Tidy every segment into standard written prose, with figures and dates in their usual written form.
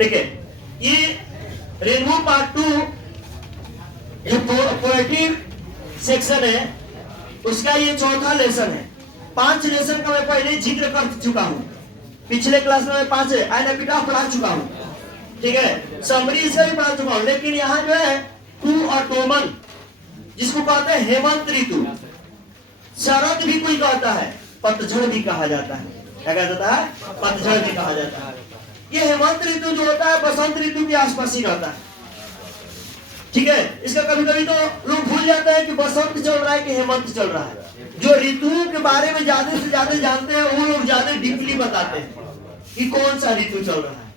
ठीक है, ये रेनबो पार्ट 2 जो पोएट्री सेक्शन है उसका ये चौथा लेसन है। 5 लेसन का मैं पहले जिक्र कर चुका हूँ, पिछले क्लास में मैं 5 एपिटाफ पढ़ा चुका हूँ, ठीक है, समरी इसका भी पढ़ा चुका हूँ। लेकिन यहाँ जो है टू ऑटोमन जिसको कहते हैं हेमंत ऋतु, शरद भी कोई कहता है, पतझड़ भी कहा जाता है। क्या कहा जाता है? पतझड़ भी कहा जाता है। ये हेमंत ऋतु जो होता है बसंत ऋतु के आसपास ही रहता है, ठीक है। इसका कभी कभी तो लोग भूल जाते हैं कि बसंत चल रहा है कि हेमंत चल रहा है। जो ऋतुओं के बारे में ज्यादा से ज्यादा जानते हैं वो लोग ज्यादा डीपली बताते हैं कि कौन सा ऋतु चल रहा है।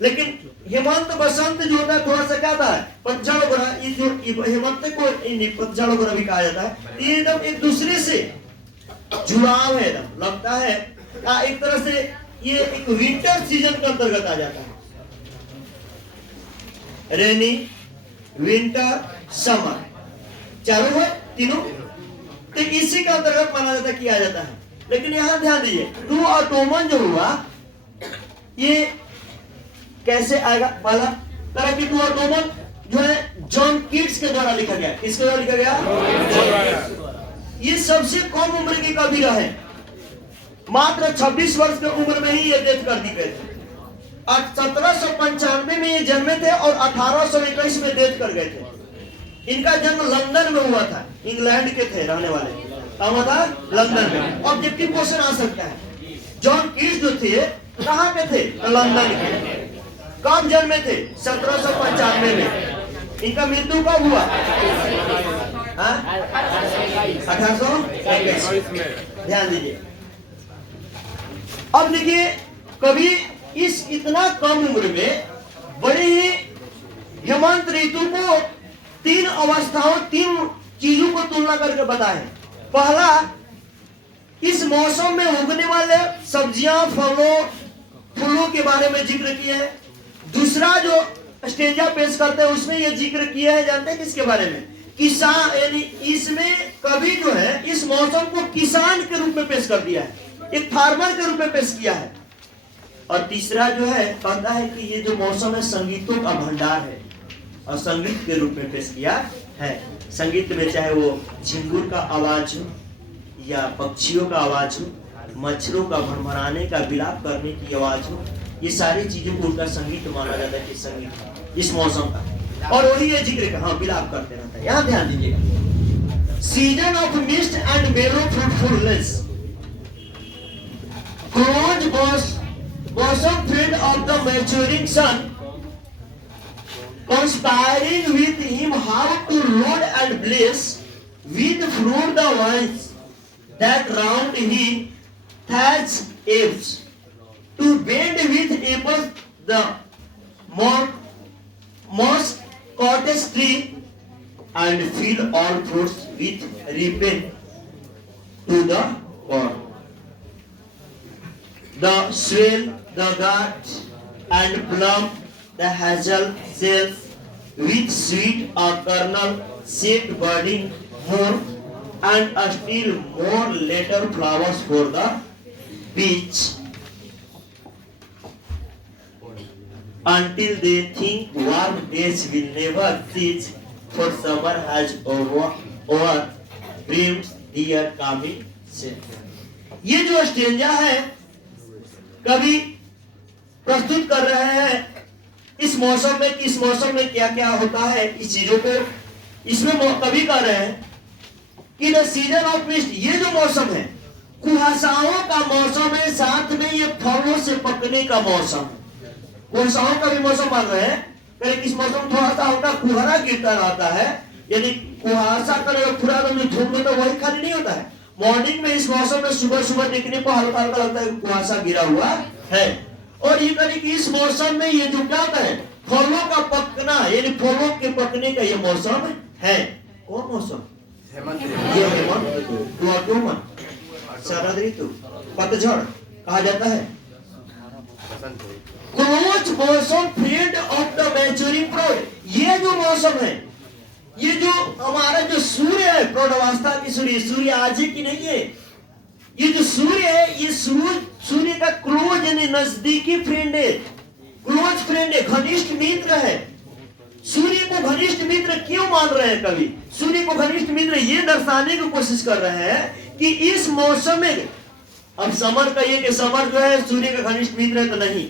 लेकिन हेमंत बसंत जो होता है थोड़ा सा क्या था, पतझड़ वगैरह, ये जो हेमंत को पतझड़ वगैरह भी कहा जाता है। ये एकदम एक दूसरे से जुड़ाव है, एकदम लगता है एक तरह से ये एक विंटर सीजन के अंतर्गत आ जाता है। रेनी, विंटर, समर, चारों है तीनों, तो इसी के अंतर्गत माना जाता है, किया जाता है। लेकिन यहां ध्यान दीजिए, टू ऑटोमन जो हुआ ये कैसे आएगा? पहला तरह की टू ऑटोमन जो है जॉन कीट्स के द्वारा लिखा गया। किसके द्वारा लिखा गया? ये सबसे कम उम्र के कवि रहे, मात्र 26 वर्ष की उम्र में ही ये डेथ कर दी गए थे। 1795 में ये जन्मे थे और 1821 में डेथ कर गए थे। इनका जन्म लंदन में हुआ था, इंग्लैंड के थे रहने वाले। क्या हुआ था? लंदन में। ऑब्जेक्टिव क्वेश्चन आ सकता है, जॉन कीट्स जो थे कहाँ के थे? लंदन के। कब जन्मे थे? 1795 में। इनका मृत्यु कब हुआ? 1821 में। ध्यान दीजिए। अब देखिए, कभी इस इतना कम उम्र में बड़े ही हेमंत ऋतु को 3 अवस्थाओं, 3 चीजों को तुलना करके बताए। पहला, इस मौसम में उगने वाले सब्जियां, फलों, फूलों के बारे में जिक्र किए हैं। दूसरा जो स्टेंजा पेश करते हैं उसमें यह जिक्र किया है, जानते हैं किसके बारे में? किसान, यानी इसमें कवि जो है इस मौसम को किसान के रूप में पेश कर दिया है, एक फार्मर के रूप में पेश किया है। और तीसरा जो है कहता है कि ये जो मौसम है संगीतों का भंडार है और संगीत के रूप में पेश किया है। संगीत में चाहे वो झिंगुर का आवाज हो या पक्षियों का आवाज हो, मच्छरों का भड़भड़ाने का, विलाप करने की आवाज हो, ये सारी चीजों को उनका संगीत माना जाता है कि संगीत इस मौसम का। और वही ये जिक्र का, हाँ, विलाप करते रहता है। यहाँ ध्यान दीजिएगा, सीजन ऑफ मिस्ट एंड मेलो fruitfulness, close bosom friend of the maturing sun, conspiring with him how to load and bless with fruit the vines that round he thatch apes, to bend with apples the most cottage tree, and fill all fruits with ripen to the corn. The swale, the gourd, and plum, the hazel cells, with sweet kernel, set budding more, and a still more later flowers for the beach, until they think warm days will never cease, for summer has over dreams dear coming set. ये जो stanza है कवि प्रस्तुत कर रहे हैं इस मौसम में, कि इस मौसम में क्या क्या होता है, इस चीजों को इसमें कवि कह रहे हैं कि द सीजन ऑफ मिस्ट, ये जो मौसम है कुहासाओं का मौसम है, साथ में ये फलों से पकने का मौसम है। कुहासाओं का भी मौसम मान रहे हैं, इस मौसम थोड़ा सा होता कुहरा गिरता रहता है, यानी कुहासा का पूरा धूप में तो वही खाली नहीं होता है। मॉर्निंग में इस मौसम में सुबह सुबह देखने को हल्का हल्का लगता है कुहासा गिरा हुआ है। और ये कहीं कि इस मौसम में ये जो क्या है फलों का पकना, यानी फलों के पकने का ये मौसम है। कौन मौसम? ये हेमंत ऋतु, शरद ऋतु, पतझड़ कहा जाता है। क्लोज मौसम फ्रेंड ऑफ द मैच्योरिंग प्रोड, ये जो मौसम है, ये जो हमारा जो सूर्य है, प्रौढ़ावस्था की सूर्य आज है कि नहीं है, ये जो सूर्य है, ये सूर्य का क्लोज यानी नजदीकी फ्रेंड है। क्लोज फ्रेंड है, घनिष्ठ मित्र है। सूर्य को घनिष्ठ मित्र क्यों मान रहे हैं कवि? सूर्य को घनिष्ठ मित्र ये दर्शाने की कोशिश कर रहे हैं कि इस मौसम में, अब समर कहिए कि समर जो है सूर्य का घनिष्ठ मित्र है तो नहीं।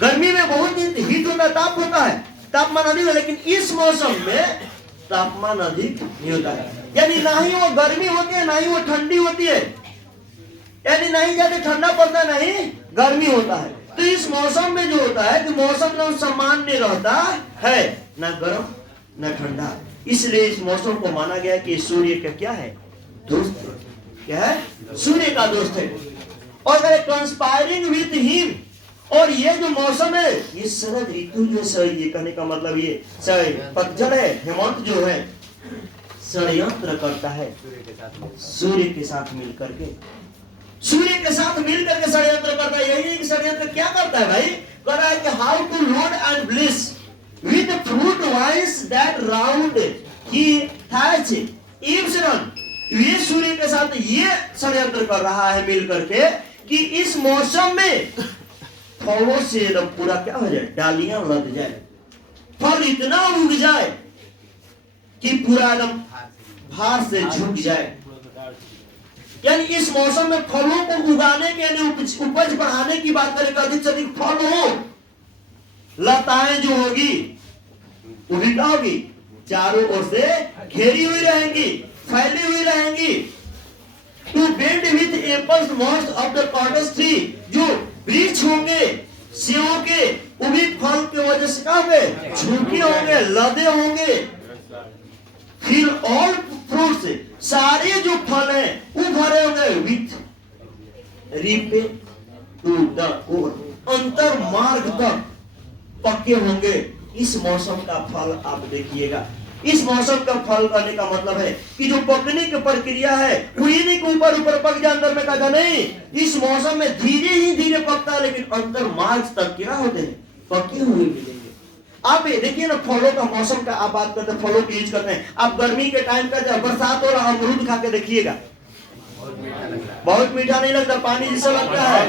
गर्मी में बहुत हीट होता है, ताप होता है, तापमान अधिक है, लेकिन इस मौसम में तापमान अधिक नहीं होता है। यानी ना ही वो गर्मी होती है, ना ही वो ठंडी होती है, यानी नहीं ज्यादा ठंडा पड़ता है, नहीं गर्मी होता है। तो इस मौसम में जो होता है कि मौसम ना सामान्य रहता है, ना गर्म ना ठंडा। इसलिए इस मौसम को माना गया कि सूर्य का क्या है? दोस्त। क्या है? सूर्य का दोस्त है। और कंस्पायरिंग विथ हिम, और ये जो मौसम है ये शरद ऋतु जो सही, ये कहने का मतलब ये पतझड़ है, हेमंत जो है षड्यंत्र करता है सूर्य के साथ मिलकर के, सूर्य के साथ मिलकर के षड्यंत्र करता है। यही एक षड्यंत्र क्या करता है भाई? कह रहा है कि how to load and bless with fruit vines that round he thatch eaves run. ये सूर्य के साथ ये षड्यंत्र कर रहा है मिलकर के कि इस मौसम में फलों से एकदम पूरा क्या हो जाए, डालियां लग जाए, फल इतना उग जाए कि पूरा एकदम भार से झुक जाए। यानी इस मौसम में फलों को उगाने के लिए, उपज बढ़ाने की बात करें, अधिक से अधिक फल हो, लताएं जो होगी वो भी क्या होगी, चारों ओर से घेरी हुई रहेंगी, फैली हुई रहेंगी। To bend with apples most of the cottage tree, जो वृक्ष होंगे सेवों के, वो भी फल के वजह से क्या होंगे, झुके होंगे, लदे होंगे। फिर ऑल फ्रूट्स, सारे जो फल हैं वो भरे होंगे with ripe to the core, अंतर मार्ग तक पक्के होंगे। इस मौसम का फल आप देखिएगा। इस मौसम का फल करने का मतलब है कि जो पकने की प्रक्रिया है वो ये नहीं कि ऊपर ऊपर पक जाए अंदर में का नहीं, इस मौसम में धीरे ही धीरे पकता है, लेकिन अंतर मार्ग तक क्या होते हैं, पके हुए मिलेंगे। आप देखिए ना, फलों का मौसम का आप बात करते हैं, फलों की यूज करते हैं। आप गर्मी के टाइम का जब बरसात हो रहा, अमरूद खा के देखिएगा, बहुत मीठा नहीं लगता, पानी जैसा लगता है।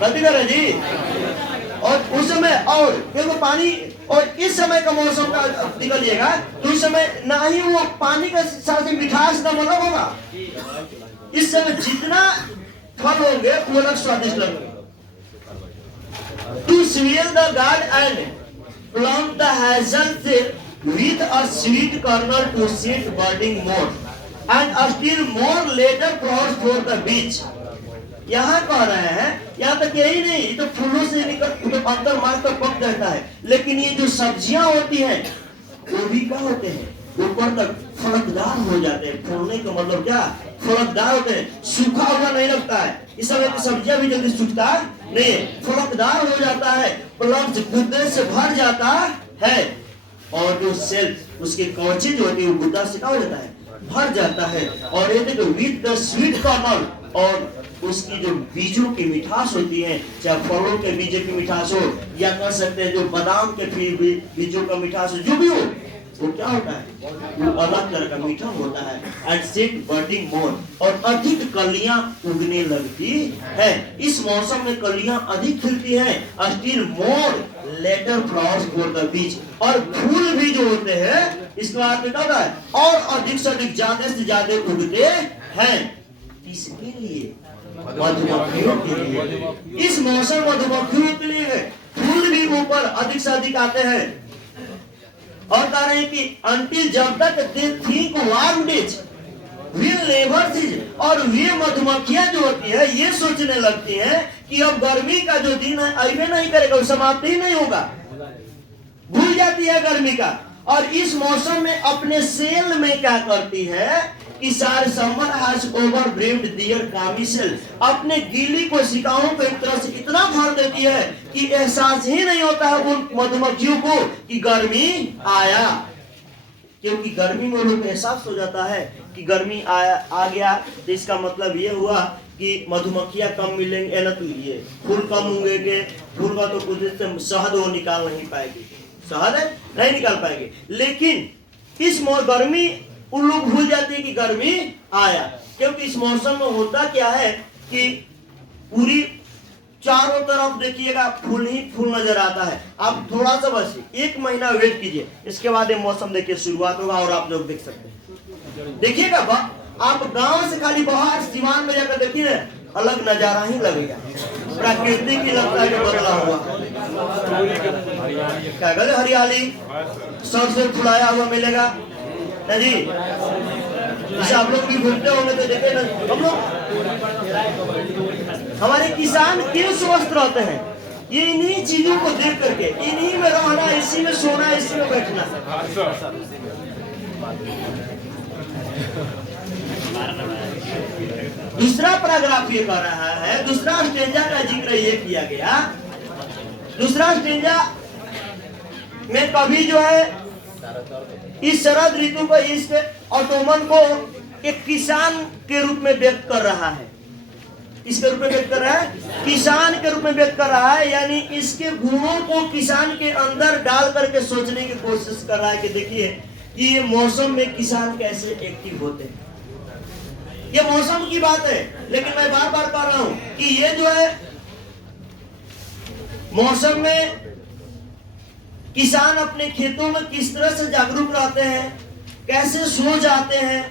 गलती कर रहे जी। और उस समय, और देखो पानी, और इस समय का मौसम का निकलिएगा तो उस समय ना ही वो पानी का साथ मिठास ना मतलब होगा। इस समय जितना फल होंगे वो अलग स्वादिष्ट लगेंगे। To swell the gourd and plump the hazel with a sweet kernel to seed budding more, and still more later flowers for the beach. यहाँ कह रहे हैं, यहाँ तक यही नहीं, तो फूलों से निकल तो अंतर मार्ग तक पक जाता है, लेकिन ये जो सब्जियां होती हैं वो भी क्या होते हैं, ऊपर तक फलकदार हो जाते हैं। फूलने का मतलब क्या, फलकदार होते हैं, सूखा हुआ नहीं लगता है। इस समय की सब्जियां भी जल्दी सूखता नहीं, फलकदार हो जाता है, प्लम्स गुद्दे से भर जाता है, और जो सेल्फ उसके कवचे जो होती है वो गुद्दा से क्या हो जाता है, भर जाता है। और ये देखो विद द स्वीट कर्नल, और उसकी जो बीजों की मिठास होती है, चाहे फलों के बीजों की मिठास हो या कह सकते हैं जो बादाम के बीजों का मिठास हो, जो भी हो, वो क्या होता है, वो अलग तरह का मीठा होता है। एंड सीड बर्डिंग मोर, और अधिक कलियां उगने लगती है। इस मौसम में कलियां अधिक खिलती हैं। Still more later flowers for the bees, और फूल भी जो होते हैं इसके बाद में क्या होता है, और अधिक से अधिक, ज्यादा से ज्यादा उगते हैं। इसके लिए मधुमक्खियों के लिए, इस मौसम मधुमक्खियों के लिए फूल भी ऊपर अधिक से अधिक आते हैं। और कह रहे हैं कि अंटिल, जब तक they think warm days will never cease, और वे मधुमक्खियां जो होती है ये सोचने लगती हैं कि अब गर्मी का जो दिन है आइए नहीं करेगा, वो समाप्त ही नहीं होगा, भूल जाती है गर्मी का। और इस मौसम में अपने सेल में क्या करती है कि सारे समर हैज ओवरब्रेव्ड देयर कामिसेल, अपने गीली कोशिकाओं को एक तरह से इतना भर देती है कि एहसास ही नहीं होता है उन मधुमक्खियों को कि गर्मी आया। क्योंकि गर्मी में लोग एहसास हो जाता है कि गर्मी आ गया, तो इसका मतलब ये हुआ कि मधुमक्खियां कम मिलेंगे, ना तो ये फूल कम होंगे, के फूल का तो कुछ से शहद वो निकाल नहीं पाएगी, शहद नहीं निकाल पाएंगे। लेकिन इस गर्मी उन लोग भूल जाते हैं कि गर्मी आया, क्योंकि इस मौसम में होता क्या है कि पूरी चारों तरफ देखिएगा फूल ही फूल नजर आता है। आप थोड़ा सा बस 1 महीना वेट कीजिए, इसके बाद ये मौसम देखिए शुरुआत होगा और आप लोग देख सकते हैं। देखिएगा आप गांव से खाली बाहर सिवान में जाकर देखिए ना, अलग नजारा ही लगेगा, प्रकृति की लगता है बदला हुआ। क्या कहते हरियाली सरसों फुलाया हुआ मिलेगा ना जी। जैसे आप लोग भी घूमते होंगे तो देखे ना, हम लोग हमारे किसान क्यों स्वस्थ रहते हैं, ये इन्हीं चीजों को देख करके, इन्हीं में रहना, इसी में सोना, इसी में बैठना। दूसरा पैराग्राफ ये कह रहा है, दूसरा स्टेंजा का जिक्र ये किया गया। दूसरा स्टेंजा में कभी जो है इस शरद ऋतु को, इस ऑटोमन को एक किसान के रूप में व्यक्त कर रहा है। किसके रूप में व्यक्त कर रहा है? किसान के रूप में व्यक्त कर रहा है। यानी इसके गुणों को किसान के अंदर डाल करके सोचने की कोशिश कर रहा है कि देखिए कि ये मौसम में किसान कैसे एक्टिव होते हैं। ये मौसम की बात है, लेकिन मैं बार बार कह रहा हूं कि ये जो है मौसम में किसान अपने खेतों में किस तरह से जागरूक रहते हैं, कैसे सो जाते हैं,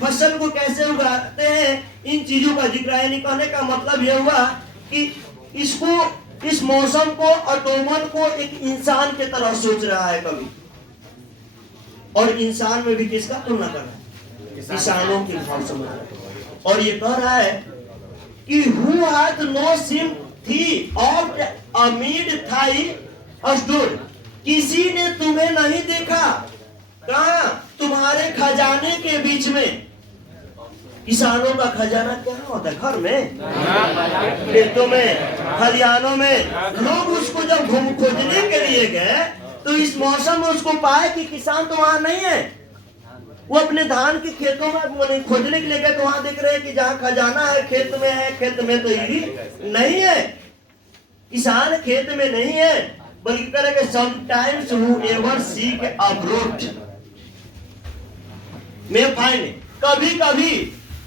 फसल को कैसे उगाते हैं, इन चीजों का जिक्र है। यानी कहने का मतलब यह हुआ कि इसको, इस मौसम को, ऑटोमन को एक इंसान के तरह सोच रहा है कवि, और इंसान में भी किसका तुलना कर रहा है? किसानों की भाव समझ रहा है। और ये कह रहा है कि who hath no sympathy of amid thy stood, किसी ने तुम्हें नहीं देखा, कहा? तुम्हारे खजाने के बीच में। किसानों का खजाना क्या होता है? घर में, खेतों में, खलिहानों में। लोग उसको जब घूम खोजने के लिए गए तो इस मौसम में उसको पाए कि किसान तो वहां नहीं है। वो अपने धान के खेतों में खोजने के लिए गए तो वहां देख रहे हैं कि जहां खजाना है खेत में है, खेत में तो ये नहीं है, किसान खेत में नहीं है। बल्कि करेंगे समटाइम्स whoever seek abroad में फाइंड, कभी कभी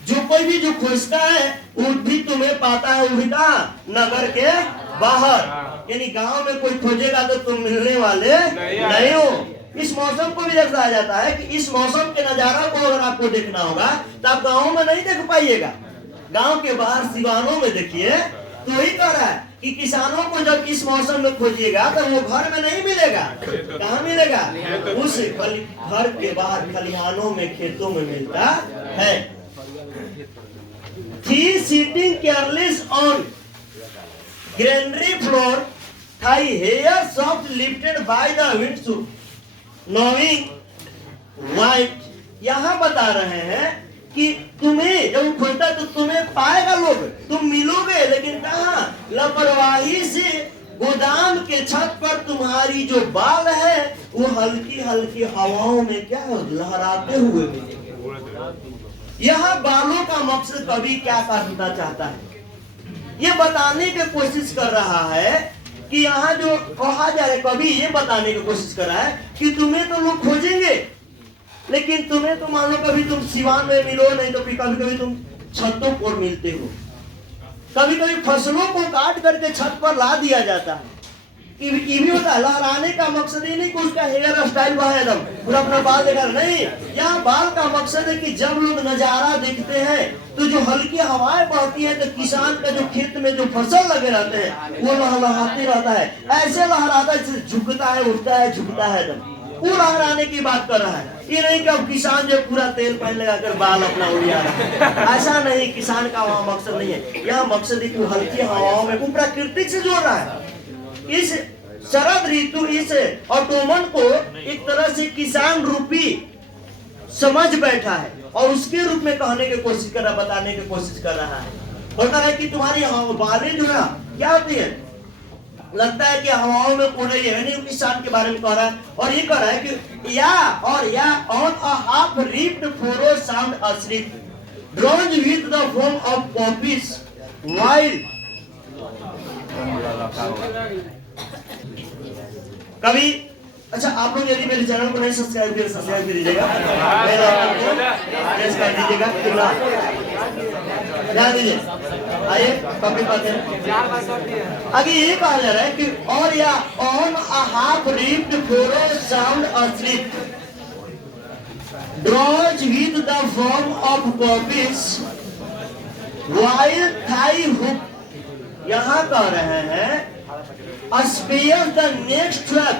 जो कोई भी जो खोजता है वो भी तुम्हें पाता है। वो भी कहा? नगर के बाहर। यानी गांव में कोई खोजेगा तो तुम मिलने वाले नहीं हो। इस मौसम को भी दर्शाया जाता है कि इस मौसम के नजारा को अगर आपको देखना होगा तो आप गाँव में नहीं देख पाइएगा, गांव के बाहर सिवानों में देखिए। तो वही कह रहा है कि किसानों को जब इस मौसम में खोजिएगा तो वो घर में नहीं मिलेगा। कहाँ मिलेगा? उस घर के बाहर खलिहानों में, खेतों में मिलता है। He sitting careless on granary floor, thy hair soft lifted by the wind, knowing white। यहाँ बता रहे हैं कि तुम्हें जब खोजता तो तुम्हें पाएगा लोग, तुम मिलोगे, लेकिन कहाँ? लापरवाही से गोदाम के छत पर तुम्हारी जो बाल है वो हल्की हल्की हवाओं में क्या लहराते हुए मिलेंगे। यह बालों का मकसद कवि क्या करना चाहता है? ये बताने की कोशिश कर रहा है कि यहाँ जो कहा जा रहा है, कवि ये बताने की कोशिश कर रहा है कि तुम्हें तो लोग खोजेंगे, लेकिन तुम्हें तो मान लो कभी तुम सिवान में मिलो, नहीं तो फिर कभी कभी तुम छतों पर मिलते हो। कभी कभी फसलों को काट करके छत पर ला दिया जाता है। ये भी होता है। लहराने का मकसद ये नहीं कि उसका हेयर स्टाइल वह एकदम पूरा अपना बाल देखा नहीं। यहाँ बाल का मकसद है कि जब लोग नजारा देखते हैं तो जो हल्की हवाएं बहती है तो किसान का जो खेत में जो फसल लगे रहते हैं वो लहराते रहता है। ऐसे लहराता है, झुकता है, उठता है, झुकता है, एकदम वो लहराने की बात कर रहा है। ये नहीं कि अब किसान जो पूरा तेल पानी लगाकर बाल अपना उड़ा रहा है, ऐसा नहीं। किसान का वहाँ मकसद नहीं है। यहाँ मकसद है कि हल्की हवाओं में वो प्राकृतिक से जोड़ रहा है। इस शरद ऋतु, इस ऑटोमन को एक तरह से किसान रूपी समझ बैठा है और उसके रूप में कहने की कोशिश कर रहा, बताने की कोशिश कर रहा है। और कह रहा है कि तुम्हारी बालें जो है क्या होती है, लगता है कि हवाओं में उड़ रही है। नहीं, किसान के बारे में कह रहा है। और ये कह रहा है कि या ऑन अ हाफ रिप्ड फोरो sound asleep drowned with the foam of poppies while कभी। अच्छा, आप लोग यदि मेरे चैनल को नहीं सब्सक्राइब किए, सब्सक्राइब कर दीजिएगा, प्रेस कर दीजिएगा, ध्यान दीजिए। आइए कॉपी करते हैं। आगे ये कहा जा रहा है कि और या on a half reaped furrow sound asleep draws with the form of copies while thigh hook यहाँ कह रहे हैं spare the next track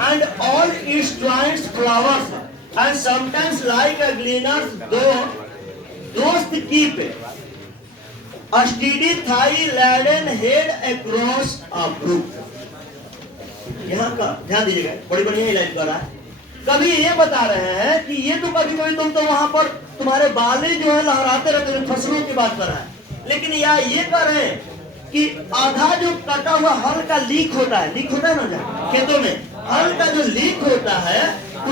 and all its joints flowers and sometimes like a gleaner's dost keep a steady thigh laden head across a brook। यहाँ का ध्यान दीजिएगा, बड़ी बढ़िया लाइन कर रहा है। कभी ये बता रहे हैं कि ये तो कभी कभी तुम तो वहां पर तुम्हारे बाले जो है लहराते रहते हैं, फसलों की बात कर रहा है, लेकिन या ये कर रहे हैं कि आधा जो कटा हुआ हल का लीक होता है ना जहाँ खेतों में हल का जो लीक होता है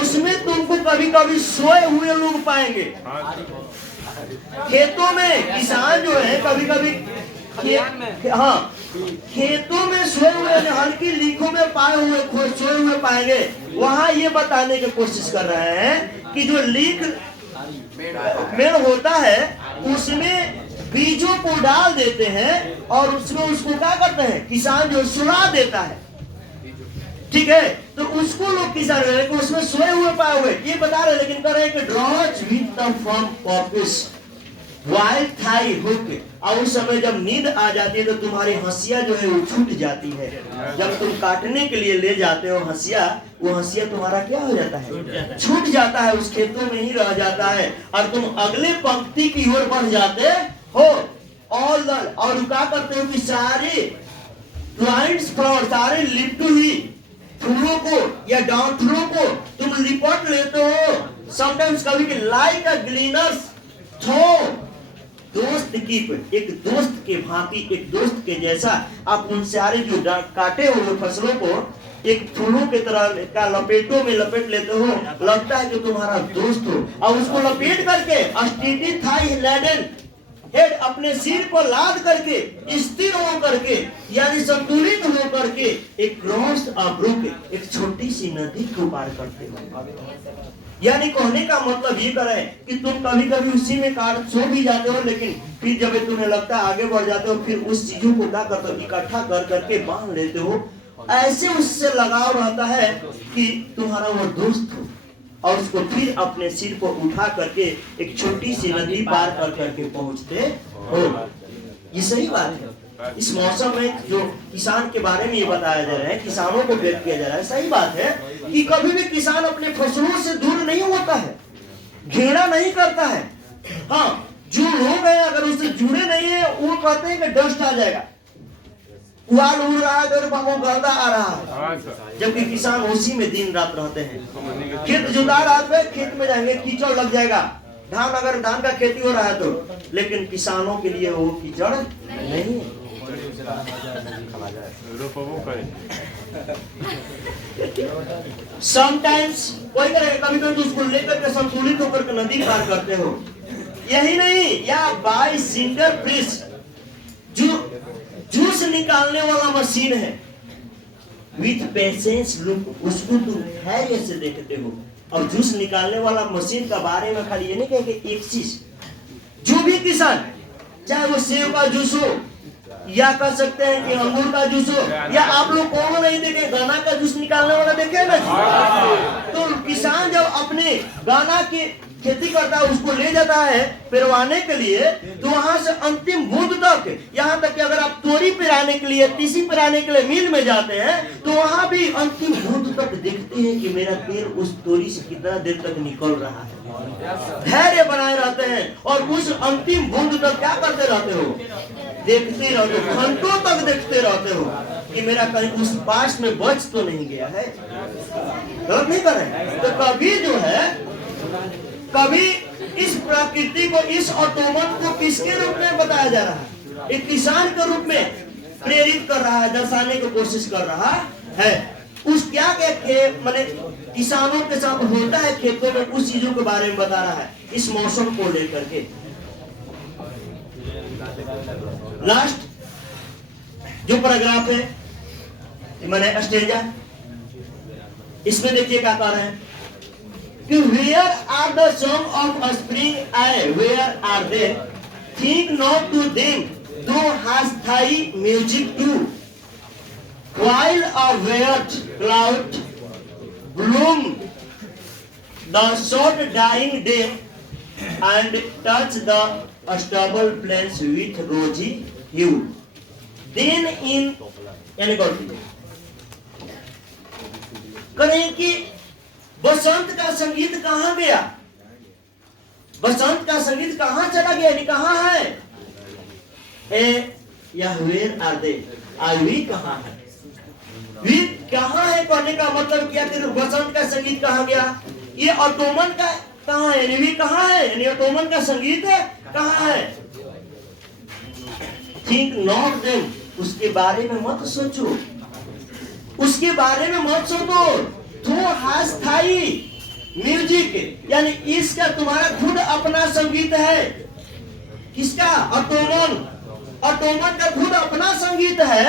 उसमें तुमको कभी कभी सोए हुए लोग पाएंगे। खेतों में किसान जो है कभी कभी हाँ खेतों में सोए हुए हल्की लीकों में पाए हुए सोए हुए पाएंगे। वहां ये बताने की कोशिश कर रहे हैं कि जो लीक मेड़ होता है उसमें बीजों को डाल देते हैं और उसमें उसको क्या करते हैं किसान जो सुला देता है, ठीक है, तो उसको लोग किसान उसमें सोए हुए पाए हुए ये बता रहे, लेकिन कर रहे हैं कि drowse with the from poppies while thy hook. और उस समय जब नींद आ जाती है तो तुम्हारी हंसिया जो है वो छूट जाती है। जब तुम काटने के लिए ले जाते हो हंसिया, वो हंसिया तुम्हारा क्या हो जाता है, छूट जाता है, उस खेतों में ही रह जाता है और तुम अगले पंक्ति की ओर बढ़ जाते हो। और क्या करते हो कि सारे प्लांट्स फ्लावर सारे लिप्ट हुई फूलों को या डांठलों को तुम लिपट लेते हो। समटाइम्स कभी कि लाइक अ ग्लीनर्स थ्रो दोस्त की एक दोस्त के भांति एक दोस्त के जैसा आप उन सारे जो काटे हुए फसलों को एक फूलों के तरह का लपेटों में लपेट लेते हो, लगता है कि तुम्हारा दोस्त हो, और उसको लपेट करके स्टीडी थाई लैडन हेड अपने सिर को लाद करके स्थिर हो करके यानी संतुलित हो करके एक क्रॉस ब्रुक एक छोटी सी नदी को पार करते हो। यानी कहने का मतलब ये करे कि तुम कभी कभी उसी में काट सो भी जाते हो, लेकिन फिर जब तुम्हें लगता है आगे बढ़ जाते हो, फिर उस चीजों को क्या करते हो इकट्ठा कर करके बांध लेते हो। ऐसे उससे लगाव रहता है कि तुम्हारा वो दोस्त हो, और उसको फिर अपने सिर को उठा करके एक छोटी सी नदी पार कर करके पहुंचते हो। ये सही बात है। इस मौसम में जो किसान के बारे में ये बताया जा रहा है, किसानों को व्यक्त किया जा रहा है, सही बात है कि कभी भी किसान अपने फसलों से दूर नहीं होता है, घृणा नहीं करता है। हाँ, जो लोग हैं अगर उससे जुड़े नहीं है वो कहते हैं कि डस्ट आ जाएगा, उड़ाल उड़ रहा है, गर्दा आ रहा है, जबकि किसान उसी में दिन रात रहते हैं। खेत जुता रात में खेत में जाएंगे कीचड़ लग जाएगा, धान अगर धान का खेती हो रहा है तो, लेकिन किसानों के लिए वो कीचड़ नहीं है। समटाइम्स कोई करेगा कभी कभी उसको लेकर के संतुलित होकर के नदी पार करते हो। यही नहीं, या बाय सिंगर प्रेस जो जूस निकालने वाला मशीन है, विथ पेशेंस लुक उसको तुम धैर्य से देखते हो। और जूस निकालने वाला मशीन का बारे में खाली ये नहीं कहे कि एक चीज, जो भी किसान चाहे वो सेब का जूस हो या कह सकते हैं कि अंगूर का जूस हो, या आप लोग कौन नहीं देखे गाना का जूस निकालने वाला देखे ना, तो किसान जब अपने गाना की खेती करता है उसको ले जाता है पिरवाने के लिए, तो वहां से अंतिम बूंद तक, यहाँ तक कि अगर आप तोरी पिराने के लिए तीसी पिराने के लिए मिल में जाते हैं तो वहां भी अंतिम बूंद तक देखते हैं कि मेरा तेल उस तोरी से कितना देर तक निकल रहा है। धैर्य बनाए रहते हैं और उस अंतिम बूंद तक क्या करते रहते हो, देखते रहते हो, घंटों तक देखते रहते हो कि मेरा कहीं उस पास में बच तो नहीं गया है। गलत नहीं कर रहे। तो कभी जो है कभी इस प्रकृति को, इस ऑटोमन को किसके रूप में बताया जा रहा है, एक किसान के रूप में प्रेरित कर रहा है, दर्शाने की कोशिश कर रहा है। उस क्या माने किसानों के साथ होता है खेतों में, उस चीजों के बारे में बता रहा है इस मौसम को लेकर के। लास्ट जो पैराग्राफ है मैंने स्टेंजा, इसमें देखिए क्या कह रहे हैं कि where are the song of a spring I where are they, think not to them thou hast thy music too, while a wet cloud bloom the short dying day, and touch the stubble plains with rosy hue. Then in यानी करें कि बसंत का संगीत कहाँ गया, बसंत का संगीत कहाँ चला गया, यानी कहाँ है, वेयर आर दे, वी कहाँ है, वी कहाँ है कहने का मतलब क्या कि बसंत का संगीत कहाँ गया, ये ऑटोमन का कहाँ है, वी कहाँ है, यानी ऑटोमन का संगीत है कहाँ है। थिंक नॉट देम, उसके बारे में मत सोचो, उसके बारे में मत सोचो। थू हैज थाई म्यूजिक, यानी इसका तुम्हारा खुद अपना संगीत है, किसका, ऑटोमन, ऑटोमन का खुद अपना संगीत है।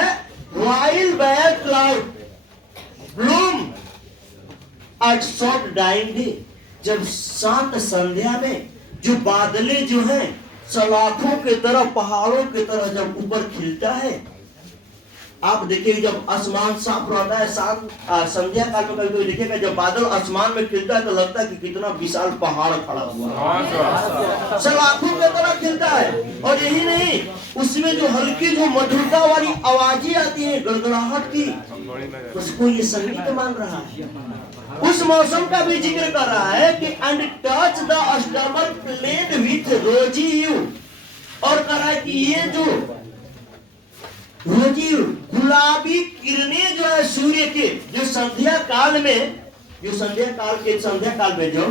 While bad cloud bloom at short dying day, जब शांत संध्या में जो बादलें जो हैं सलाखों के तरह, पहाड़ों के तरह जब ऊपर खिलता है, आप देखिए जब आसमान साफ रहता है, संध्या काल में कभी देखिएगा जब बादल आसमान में खिलता है तो लगता है कि कितना विशाल पहाड़ खड़ा हुआ है, सलाखों के तरह खिलता है। और यही नहीं, उसमें जो हल्की जो मधुरता वाली आवाजें आती हैं गड़गड़ाहट की, उसको ये संगीत मान रहा है, उस मौसम का भी जिक्र कर रहा है कि and touch the stubble plain with rosy hue, और कह रहा है कि ये जो रोजी गुलाबी किरणें जो है सूर्य के, जो संध्या काल में, जो संध्या काल में जो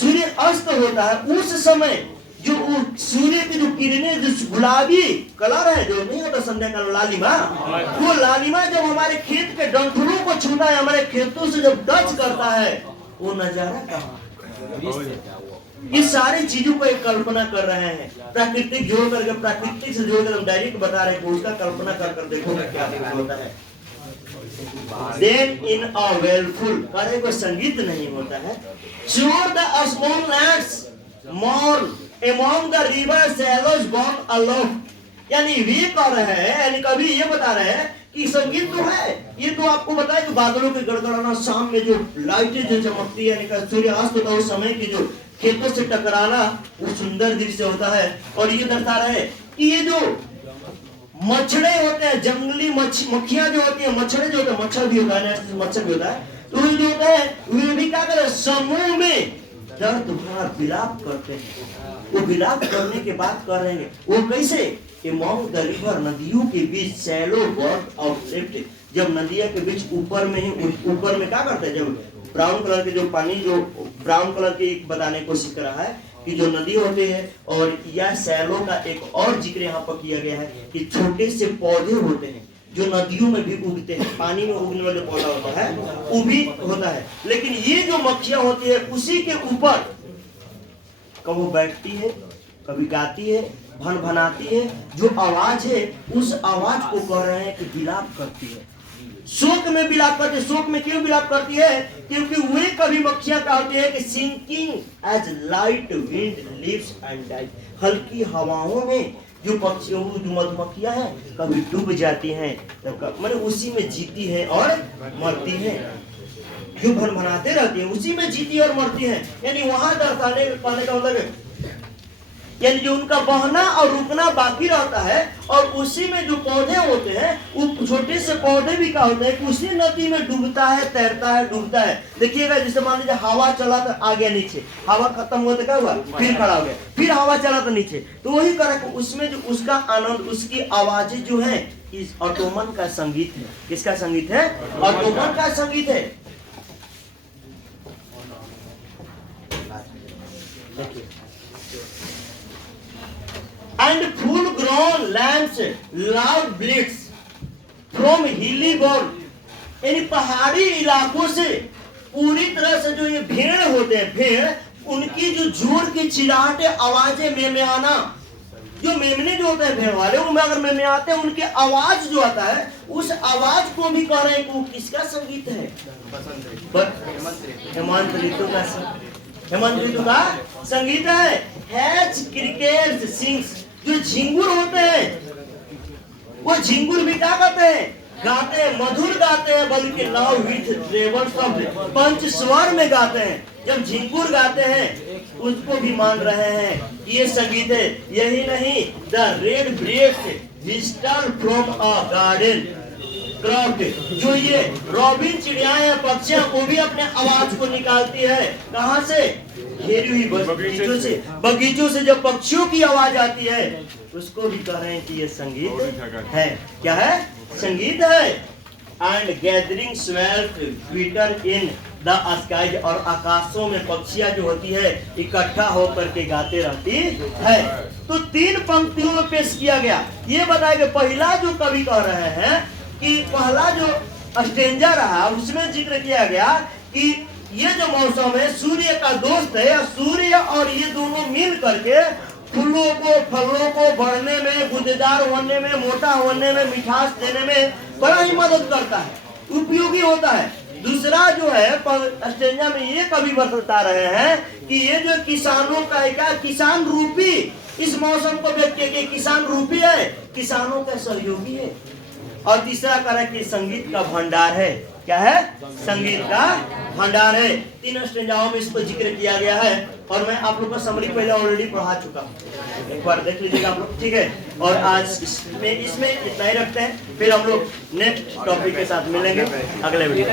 सूर्य अस्त होता है, उस समय जो सूर्य की जो किरणें, जो गुलाबी कलर है, जो नहीं होता संध्या काल में लालिमा, वो लालिमा जब हमारे खेत के डंठलों को छूता है, हमारे खेतों से जब टच करता है, वो नजारा कहाँ। इस सारी चीजों को एक कल्पना कर रहे हैं, प्राकृतिक जोड़ करके, प्राकृतिक से जोड़ कर हम डायरेक्ट बता रहे हैं, उसका कल्पना कर देखो क्या होता है। Then in a wellful, करे कोई संगीत नहीं होता है। Sure the small lads mourn among the river shallows gone alone, यानी वे कह रहे हैं, यानी कभी ये बता रहे हैं कि संगीत तो है, ये तो आपको बताया कि बादलों के गड़गड़ाना, शाम में जो लाइटें जो चमकती है, यानी सूर्यास्त होता है, उस समय की जो खेतों से टकराना, वो सुंदर दृश्य होता है। और ये दर्शा रहे कि ये जो मच्छरे होते हैं, जंगली मक्खियां जो होती है, मच्छरे जो होते हैं, मच्छर भी होता है, मच्छर भी होता है, तो ये जो होता है वे भी क्या करते हैं, समूह में दर्द भरा विलाप करते हैं। वो विलाप करने के बाद कर रहे हैं, वो कैसे, अमॉन्ग द रिवर, नदियों के बीच, शैलो बर्थ ऑफ लिफ्ट, जब नदिया के बीच ऊपर में ही, ऊपर में क्या करते हैं, जब ब्राउन कलर के जो पानी, जो ब्राउन कलर की बताने की कोशिश कर रहा है कि जो नदी होते हैं, और यह सैलो का एक और जिक्र यहाँ पर किया गया है कि छोटे से पौधे होते हैं जो नदियों में भी उगते हैं, पानी में उगने वाले पौधा होता है, वो भी होता है। लेकिन ये जो मक्खियां होती है, उसी के ऊपर कभी बैठती है, कभी गाती है, भन भनाती है, जो आवाज है उस आवाज को कह रहे हैं कि विलाप करती है, शोक में विलाप करती है। शोक में क्यों विलाप करती है, क्योंकि वे कभी मक्खियां कहते हैं कि sinking as light wind lives and die, हल्की हवाओं में जो पक्षियों, जो मधुमक्खियां हैं, कभी डूब जाती हैं, मतलब उसी में जीती हैं और मरती हैं, जो भनभनाते रहती हैं उसी में जीती और मरती हैं। यानी वहां दर्शाने पाने का मतलब है, यानी जो उनका बहना और रुकना बाकी रहता है, और उसी में जो पौधे होते हैं, वो छोटे से पौधे भी क्या होते हैं कि उसी नदी में डूबता है, तैरता है, डूबता है। देखिएगा जैसे मान लीजिए हवा चला तो आ गया नीचे, हवा खत्म हुआ तो क्या हुआ, फिर खड़ा हो गया, फिर हवा चला तो नीचे, तो वही कर उसमें जो उसका आनंद, उसकी आवाजें जो है, इस ऑटोमन का संगीत है। किसका संगीत है, ऑटोमन का संगीत है। देखिए, and full grown lambs loud bleats from hilly bourne, यानी पहाड़ी इलाकों से पूरी तरह से जो ये भेड़ होते हैं, भेड़, उनकी जो जोर की चिल्लाहटें, आवाजें, मेमयाना, जो मेमने जो होते हैं भेड़ वाले, उनमें अगर मेमयाते हैं, उनके आवाज जो आता है, उस आवाज को भी कह रहे हैं कि वो किसका संगीत है, हेमंत ऋतु का संगीत है। हैज क्रिकेट सिंग्स, जो झिंगुर होते हैं, वो झिंगुर भी क्या करते हैं, गाते हैं, मधुर गाते हैं, बल्कि लव विथ ट्रेबल शब्द पंच स्वर में गाते हैं। जब झिंगुर गाते हैं उसको भी मान रहे हैं ये संगीत है। यही नहीं, the red breast visitor from a garden craft, जो ये रॉबिन चिड़ियाएं हैं, पक्षियां, वो भी अपने आवाज को निकालती है। कहाँ से? घेरी हुई बगीचों से। बगीचों से जब पक्षियों की आवाज आती है उसको भी कह रहे हैं कि ये संगीत है। क्या है? संगीत है। And gathering swallows twitter in the sky, और आकाशों में पक्षियां जो होती है इकट्ठा होकर के गाते रहती है। तो 3 पंक्तियों में पेश किया गया। ये बताया कि पहला जो कवि कह रहे हैं कि पहला जो स्टेंजा रहा उसमें जिक्र किया गया कि ये जो मौसम है सूर्य का दोस्त है, सूर्य और ये दोनों मिल करके फूलों को, फलों को बढ़ने में, गुदेदार होने में, मोटा होने में, मिठास देने में बड़ा ही मदद करता है, उपयोगी होता है। दूसरा जो है स्टेंजा में ये कवि बता रहे हैं कि ये जो किसानों का क्या, किसान रूपी इस मौसम को व्यक्त किया, किसान रूपी है, किसानों का सहयोगी है। और तीसरा कह रहा है कि संगीत का भंडार है। क्या है? संगीत का भंडार है। 3 स्टेंजाओं में इसको जिक्र किया गया है और मैं आप लोग को समरी पहले ऑलरेडी पढ़ा चुका हूँ, एक बार देख लीजिएगा आप लोग, ठीक है। और आज इसमें इतना ही रखते हैं, फिर हम लोग नेक्स्ट टॉपिक के साथ मिलेंगे अगले वीडियो।